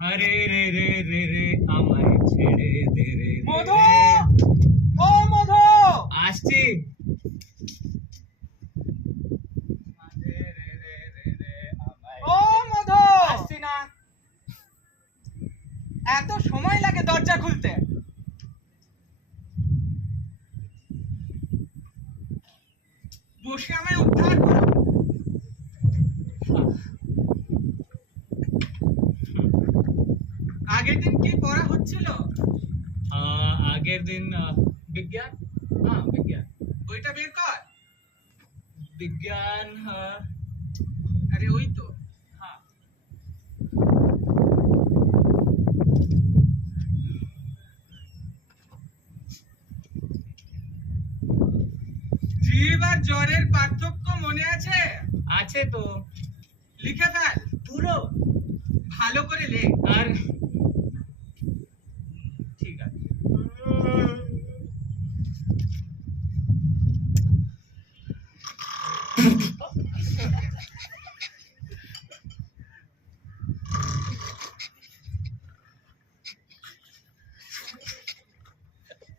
আরে রে রে রে রে আমায় ছেড়ে দে রে মধু, ও মধু, আসছি। ও মধু, আসছি না। এত সময় লাগে দরজা খুলতে? বসে আমায় উদ্ধার করো। আগের দিন কি পড়া হচ্ছিল? আগের দিন বিজ্ঞান। হ্যাঁ বিজ্ঞান। বইটা বের কর। বিজ্ঞান আরে ওই তো। হ্যাঁ। জীব আর জ্বরের পার্থক্য মনে আছে? আছে তো। লিখে ফেল। পুরো ভালো করে লেখ। আর ঠিক আছে।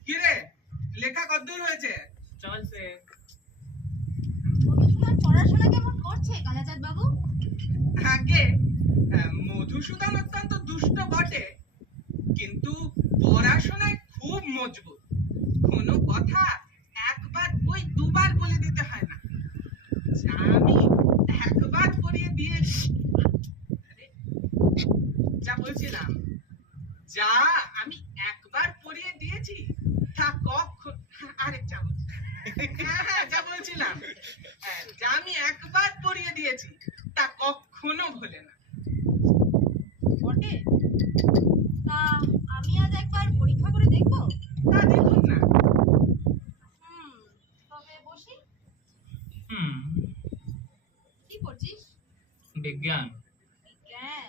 কি রে, লেখা কতদূর হয়েছে? চলছে। মধুসূদন পড়াশোনা কেমন করছে কালাচাঁদ বাবু? আগে মধুসূদন অত্যন্ত দুষ্ট বটে, কিন্তু পড়াশোনায় খুব মজবুত। কোনো কথা একবার বই দুবার বলে দিতে হয় না। যা আমি একবার পড়িয়ে দিয়েছি, আরে, যা বলছিলাম, যা আমি একবার পড়িয়ে দিয়েছি তা কখন আরেকটা বলছি। হ্যাঁ, যা বলছিলাম, যা আমি একবার পড়িয়ে দিয়েছি তা কখনো ভোলে না। বটে? তা আমি আজ একবার পরীক্ষা করে দেখবো। তা দেখুন না। তবে বসি। হুম। কি পড়ছিস? বিজ্ঞান। বিজ্ঞান।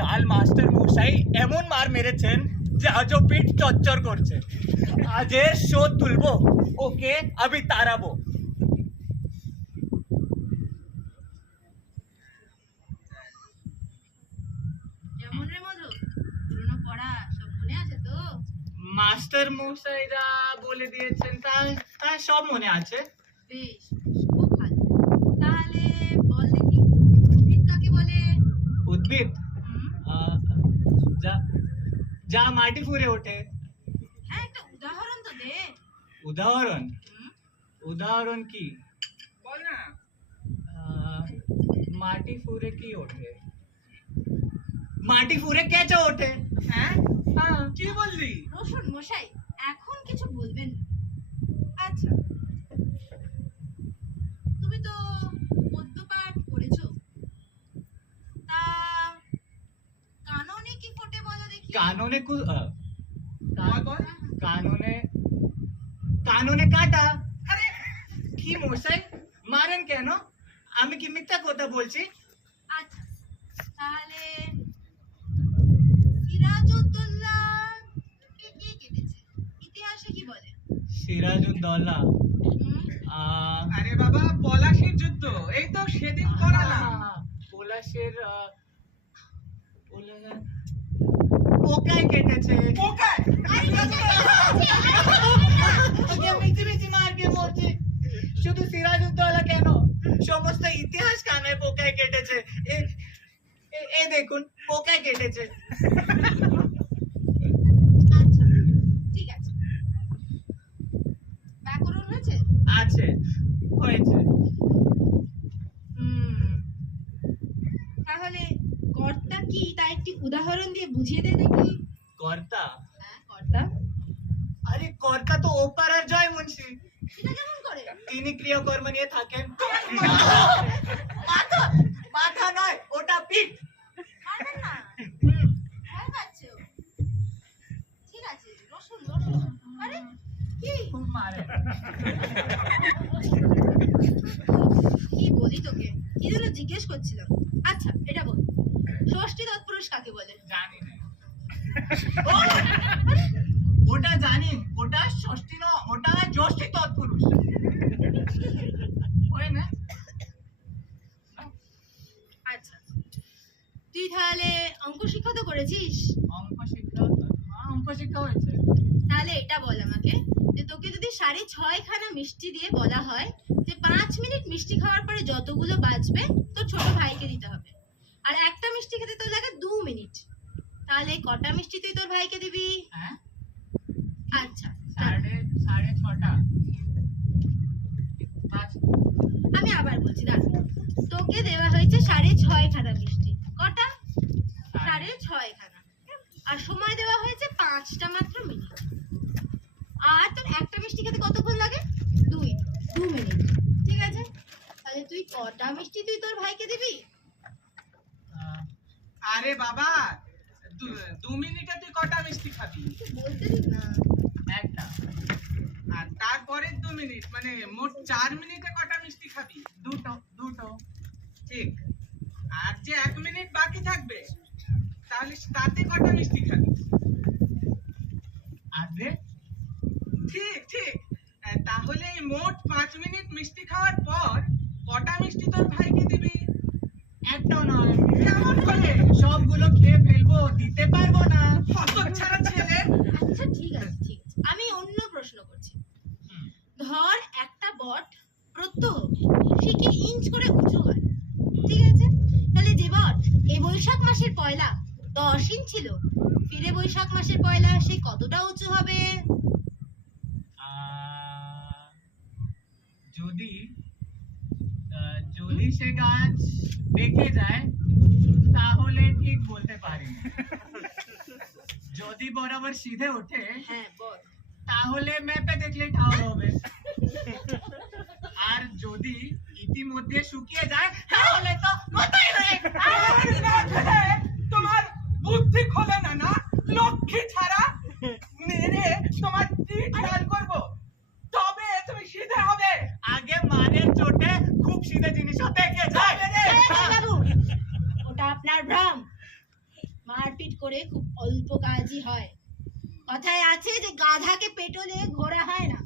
কাল মাস্টার মশাই এমন মার মেরেছেন যে আজও পিঠ চচ্চর করছে। আজের শোধ তুলবো, ওকে আমি তাড়াবো। কেমন রে মধু, পুরনো পড়া সব মনে আছে তো? মাস্টার মশাইরা বলে দিয়েছেন, তা সব মনে আছে। বেশ, খুব ভালো। তাহলে বল দেখি, উদ্ভিদ কাকে বলে? উদ্ভিদ হুম, যা যা মাটি ফুঁড়ে ওঠে। হ্যাঁ, একটা উদাহরণ তো দে। উদাহরণ? হুম, উদাহরণ কি? বল না। মাটি ফুঁড়ে কি ওঠে? মাটি ফুঁড়ে কেঁচো ওঠে। হ্যাঁ, হ্যাঁ। কি বললি? রসুন মশাই এখন কিছু বলবেন না। আচ্ছা, তুমি তো পদ্য পাঠ করেছো, তা কাননে কি ফোটে বলো দেখি। কাননে বল বল। কাননে কাননে কাটা। আরে, কি মশাই মারেন কেন? আমি কি মিথ্যা কথা বলছি? আচ্ছা, তাহলে সিরাজউদ্দৌলা কে কে কেটেছে, ইতিহাসে কি বলে? সিরাজউদ্দৌলা। হুম, আরে বাবা, পলাশির যুদ্ধ এই তো সেদিন করালাম। পলাশের পোকায় কেটেছে। পোকায়? আরে মিছি মিছি মারকে বলছি। শুধু সিরাজউদ্দৌলা কেন, সমস্ত ইতিহাস কানায় পোকায় কেটেছে। এই দেখুন পোকায় কেটেছে। আচ্ছা, ঠিক আছে। ব্যাকরণ হয়েছে? আছে, হয়েছে। তাহলে কর্তা কি তা একটি উদাহরণ দিয়ে বুঝিয়ে দে দেখি। কর্তা? হ্যাঁ, কর্তা। আরে কর্তা তো ওপারার জয় মুন্সি। সেটা কেমন করে? তিনি ক্রিয়াকর্ম নিয়ে থাকেন। মাথা মাথা নয়, ওটা পিঠ। পারবেন না? ভয় পাচ্ছে ও। ঠিক আছে, রসুন রসুন। আরে কি মারে। কি বলি তোকে, কি যেন জিজ্ঞেস করছিলাম। আচ্ছা, এটা বল, ষষ্ঠী তৎপুরুষ কাকে বলে? জানি না। ওটা জানি, ওটা ষষ্ঠী শিক্ষা তো করেছিস। অঙ্ক শিক্ষা, হ্যাঁ অঙ্ক শিক্ষা হয়েছে। তাহলে এটা বল আমাকে, যে তোকে যদি 6.5 খানা মিষ্টি দিয়ে বলা হয় যে 5 মিনিট মিষ্টি খাওয়ার পরে যতগুলো বাঁচবে তোর ছোট ভাইকে দিতে হবে, আর একটা মিষ্টি খেতে তোর লাগে 2 মিনিট, তাহলে কটা মিষ্টি তুই তোর ভাইকে দিবি? হ্যাঁ আচ্ছা, সাড়ে ছটা, পাঁচ, আমি আবার বলছি, দাঁড়া। তোকে দেওয়া হয়েছে 6.5 খানা মিষ্টি, কটা? 6.5 খানা, আর সময় দেওয়া হয়েছে 5টা মাত্র মিনিট। আর তোর একটা মিষ্টি খেতে কতক্ষণ লাগে? 2 মিনিট। ঠিক আছে, তাহলে তুই কটা মিষ্টি তুই তোর ভাইকে দিবি? আরে বাবা, 2 মিনিটে তুই কটা মিষ্টি খাবি? তুই বলতে দিস না। একটা, আর তারপরে 2 মিনিট, মানে মোট 4 মিনিটে কটা মিষ্টি খাবি? দুটো। ঠিক। আর যে 1 মিনিট বাকি থাকবে, তাহলে তাতে কটা মিষ্টি খাবি? আধে। ঠিক ঠিক। তাহলে এই মোট 5 মিনিট মিষ্টি খাওয়ার পর কটা মিষ্টি তোর ভাইকে দিবি? একটাও নয়। কেমন করে? সবগুলো খেয়ে ফেলবো, দিতে পারবো না। হতচ্ছাড়া ছেলে। আচ্ছা ঠিক আছে, ঠিক আছে, আমি অন্য প্রশ্ন করছি। ধর একটা বট প্রত্যহ সে কি ইঞ্চ করে উঁচু হয়, ঠিক আছে? তাহলে যে বট এই বৈশাখ মাসের পয়লা 10 ইঞ্চ ছিল, ফিরে বৈশাখ মাসের পয়লা সে কতটা উঁচু হবে? যদি যদি সে গাছ বেঁকে যায় তাহলে ঠিক বলতে পারি না। যদি বরাবর সিধে ওঠে হ্যাঁ বল। তাহলে ম্যাপে দেখলে ঠাউর হবে। আর যদি ইতিমধ্যে শুকিয়ে যায় তাহলে তো মাথায় হয়ে তোমার বুদ্ধি খোলে না না, লক্ষ্মী ছাড়া মেরে তোমার পিঠ লাল করবো, তবে তুমি সিধে হবে। আগে মারের চোটে খুব সিধে জিনিসও দেখে যায়। বাবু, ওটা আপনার ভ্রম। মারপিট করে খুব অল্প কাজই হয়। কথায় আছে যে গাধাকে পেটলে ঘোড়া হয় না,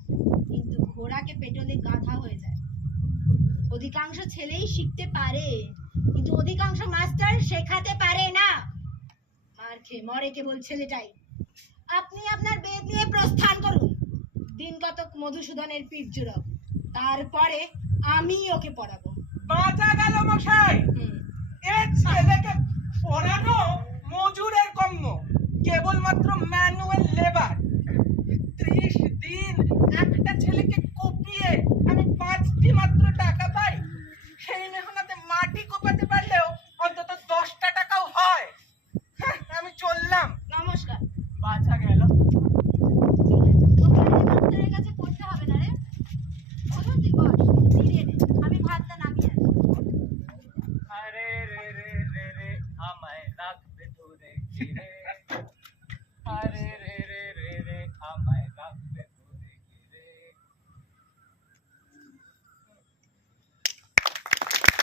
কিন্তু ঘোড়াকে পেটলে গাধা হয়ে যায়। অধিকাংশ ছেলেই শিখতে পারে, কিন্তু অধিকাংশ মাস্টার শেখাতে পারে না। মার খেয়ে মরে কেবল ছেলেটাই। আপনি আপনার বেদ নিয়ে প্রস্থান করুন, দিন কতক মধুসূদনের পিঠ জুড়ব, তারপরে আমি ওকে পড়াবো। বাঁচা গেল মশাই। এ ছেলেকে পড়ানো মজুরের কর্ম, কেবলমাত্র ম্যানুয়াল লেবার।